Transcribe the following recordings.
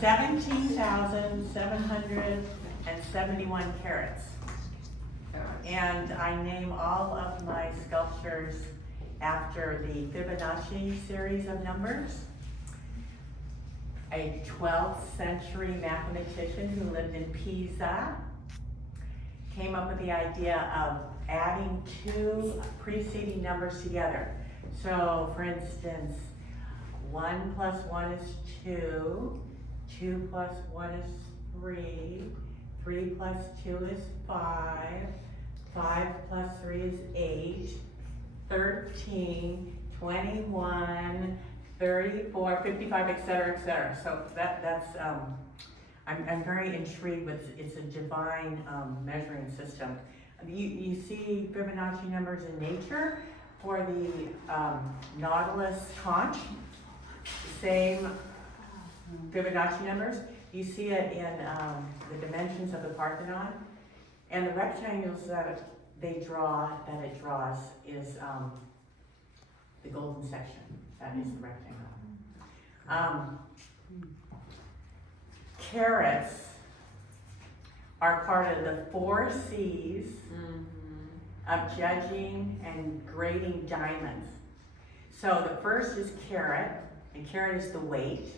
17,771 carats. And I name all of my sculptures after the Fibonacci series of numbers. A 12th century mathematician who lived in Pisa came up with the idea of adding two preceding numbers together. So for instance, 1 plus 1 is 2, 2 plus 1 is 3, 3 plus 2 is 5, 5 plus 3 is 8, 13, 21, 34, 55, etc. So that's I'm very intrigued with, it's a divine measuring system. You see Fibonacci numbers in nature for the Nautilus conch, same Fibonacci numbers. You see it in the dimensions of the Parthenon, and the rectangles that it draws is the golden section. That is the rectangle. Carats are part of the 4 C's of judging and grading diamonds. So the first is carat, and carat is the weight.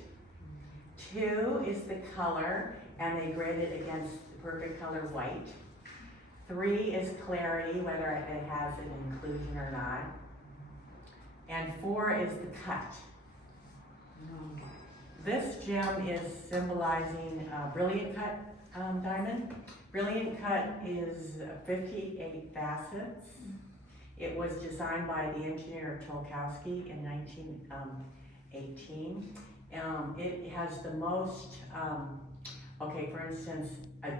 2 is the color, and they grade it against the perfect color white. 3 is clarity, whether it has an inclusion or not. And 4 is the cut. This gem is symbolizing brilliant cut diamond. Brilliant cut is 58 facets. It was designed by the engineer Tolkowski in 1918. It has the most, for instance, a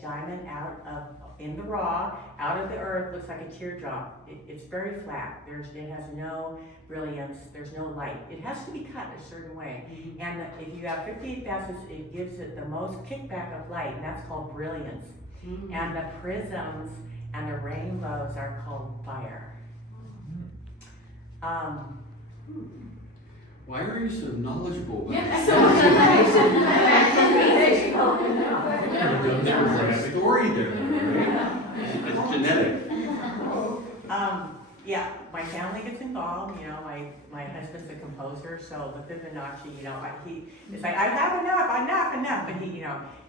diamond in the raw, out of the earth, looks like a teardrop. It's very flat. It has no brilliance, there's no light. It has to be cut a certain way. And if you have 58 facets, it gives it the most kickback of light, and that's called brilliance. And the prisms and the rainbows are called fire. Why are you so knowledgeable about Yeah, this? There's a story there, right? It's genetic. Yeah, my family gets involved, my husband's a composer, so the Fibonacci, it's like, I have enough, but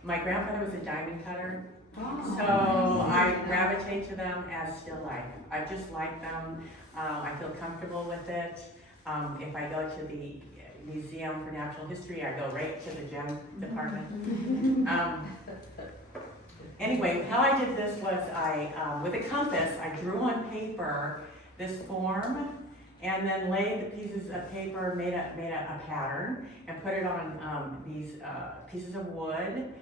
my grandfather was a diamond cutter, so I gravitate to them as still life. I just like them, I feel comfortable with it. If I go to the Museum for Natural History, I go right to the gem department. Anyway, how I did this was with a compass, I drew on paper this form, and then laid the pieces of paper, made a pattern, and put it on these pieces of wood,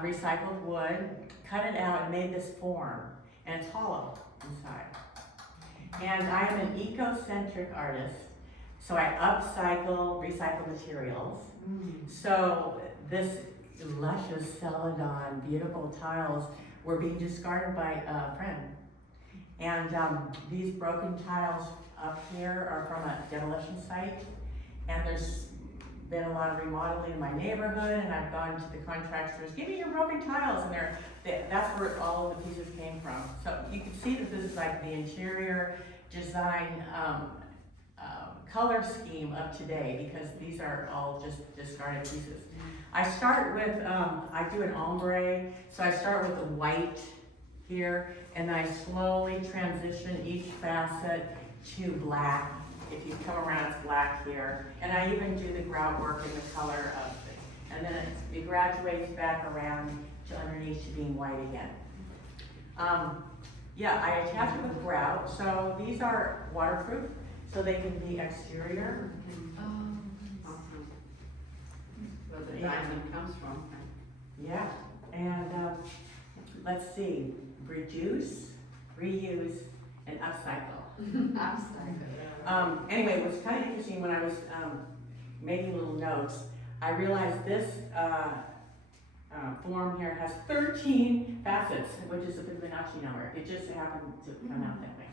recycled wood, cut it out, and made this form, and it's hollow inside. And I am an eco-centric artist, so I recycle materials. So this luscious celadon, beautiful tiles were being discarded by a friend. And these broken tiles up here are from a demolition site. And there's been a lot of remodeling in my neighborhood, and I've gone to the contractors, give me your broken tiles, and that's where all of the pieces came from. So you can see that this is like the interior design color scheme of today, because these are all just discarded pieces. I start with, I do an ombre, so I start with the white here, and I slowly transition each facet to black. If you come around, it's black here. And I even do the grout work in the color of it. And then it graduates back around to underneath to being white again. I attach it with grout. So these are waterproof, so they can be exterior. Awesome. Where the diamond comes from. Yeah, and let's see, reduce, reuse, and upcycle. Anyway, it was kind of interesting when I was making little notes. I realized this form here has 13 facets, which is a Fibonacci number. It just happened to come out that way.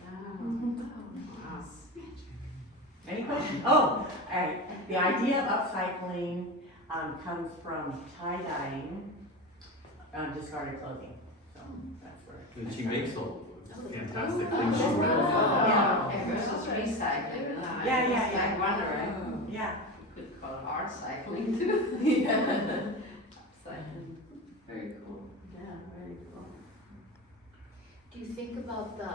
Any questions? The idea of upcycling, comes from tie-dyeing, discarded clothing, so that's where. And she makes all Oh, fantastic oh, things. She oh, wears. wow. And versus recycling. Yeah. Like wondering, Yeah, you could call it art cycling too. Cycling, very cool. Yeah, very cool. Do you think about the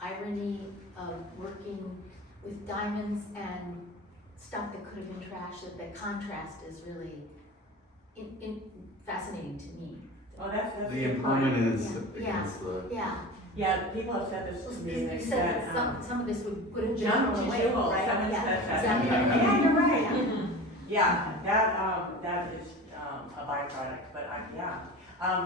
irony of working with diamonds and stuff that could have been trash, that the contrast is really fascinating to me? oh, that's a The good point. impermanence Yeah. against the. Yeah, Yeah, people have said this to me, you they said said, that some of this would have been jump thrown to away, jewel, right? someone Yeah, said that. exactly. Yeah, you're right. Yeah, that is, a byproduct, but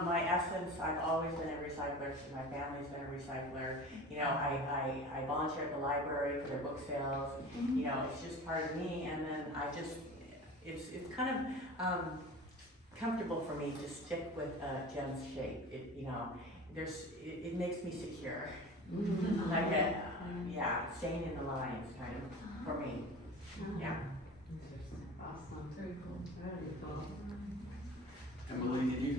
my essence, I've always been a recycler, so my family's been a recycler. You know, I volunteer at the library for their book sales, you know, it's just part of me, and then it's kind of, comfortable for me to stick with a gem's shape. It, you know, it makes me secure. Like staying in the lines kind of, for me, yeah. Awesome. Very cool. Very cool. Emily, did you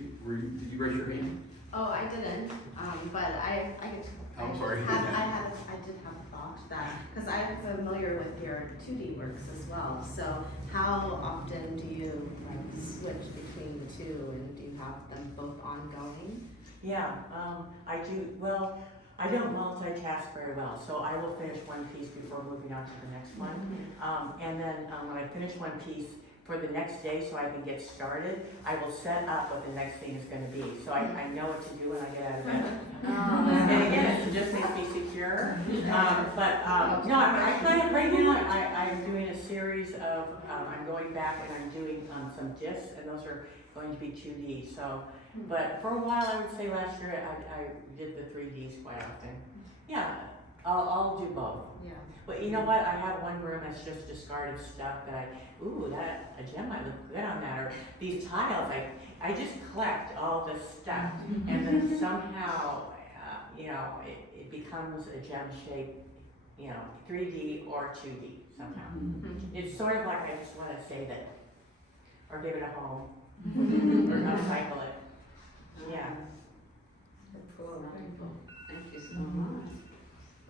raise your hand? Oh, I didn't, but I I'm sorry. I did have a thought that, because I'm familiar with your 2D works as well, so how often do you switch between the two, and do you have them both ongoing? Yeah, I do, well, I don't multitask very well, so I will finish one piece before moving on to the next one. And then when I finish one piece for the next day, so I can get started, I will set up what the next thing is gonna be, so I know what to do when I get out of bed. And again, it just makes me secure, no, I kind of, right now, I'm doing a series of, I'm going back and I'm doing some gifs, and those are going to be 2D, so, but for a while, I would say last year, I did the 3Ds quite often. Yeah, I'll do both. Yeah. But you know what, I have one room that's just discarded stuff that a gem might look good on that, or these tiles, I just collect all this stuff, and then somehow, you know, it becomes a gem shape, you know, 3D or 2D somehow. It's sort of like I just wanna save it, or give it a home, or upcycle it, yeah. Cool, very cool. Thank you so much.